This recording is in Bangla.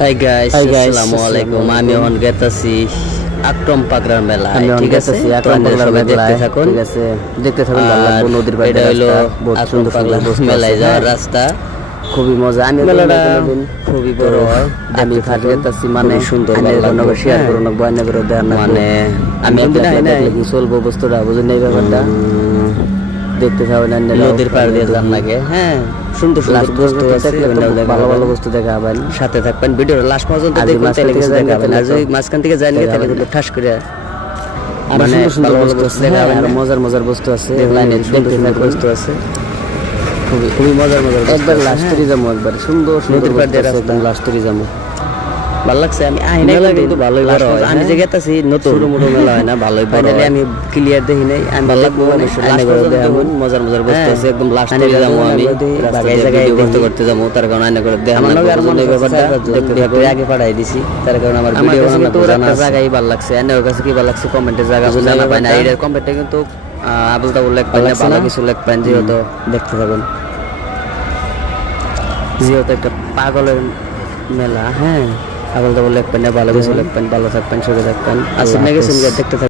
হাই গাইস, আসসালামু আলাইকুম। আমি এখন গেতাছি আকরম পাগড়ার মেলা। ঠিক আছে, আকরম পাগড়ার মেলা দেখতে থাকুন। ঠিক আছে, দেখতে থাকুন। ভালো লাগবে। নদীর পাড়ে এটা হলো বহুত আকরম সুন্দর পাগড়ার সুন্দর মেলায় যাওয়ার রাস্তা। খুবই মজা। আমি মেলাটা খুবই বড় হয়। আমি ফাট গেতাছি, মানে সুন্দর শেয়ার করুন, বয়না করে দেন। মানে আমি চলবো বস্তুটা বুঝুন এই ব্যাপারটা। দেখতে থাকুন, নদীর পাড় দিয়ে যান লাগে। হ্যাঁ, সুন্দর সুন্দর বস্তু আছে, ভালো ভালো বস্তু দেখাবেন। সাথে থাকবেন, ভিডিওর লাস্ট পর্যন্ত দেখুন, তাহলে কিছু দেখাবেন। আর যদি মাঝখান থেকে যান তাহলে কিন্তু ঠাস করে মানে সুন্দর বস্তু আছে, আর মজার মজার বস্তু আছে, লাইনের সুন্দর সুন্দর বস্তু আছে। খুবই মজার মজার একবার লাস্টেরই যাবো, একবার সুন্দর সুন্দর একদম লাস্টেরই যাবো। ভালো লাগছে। আমি আইনা কিন্তু ভালোই বড় হয়। আমি যে গেতাছি নতুন ছোট মোটো মেলা হয় না, ভালোই বড় হয়। আমি ক্লিয়ার দেখি নাই। আমি ভালো লাগবে লাস্ট পর্যন্ত দেখুন, মজার মজার বস্তু আছে। একদম লাস্ট থেকে যাবো আমি, জায়গায় জায়গায় করতে করতে যাবো। তার কারণে আইনা করে দেখানো এই ব্যাপারটা দেখতে আগে পাঠাই দিছি। তার কারণে আমার ভিডিও বানানো তো একটা জায়গায় ভালো লাগছে। আইনার কাছে কি ভালো লাগছে কমেন্টে জায়গা জানা পাই না। এর কমেন্টে কিন্তু আবুল তাবুল লেখবেন না, ভালো কিছু লেখবেন, যেহেতু দেখতে পাবেন। যেহেতু একটা পাগলের মেলা, হ্যাঁ, আবুল তাবুল লেখবেন না, ভালো কিছু লেখবেন। ভালো থাকবেন, সুখে থাকবেন। আসুন না গেছেন দেখতে থাকবেন।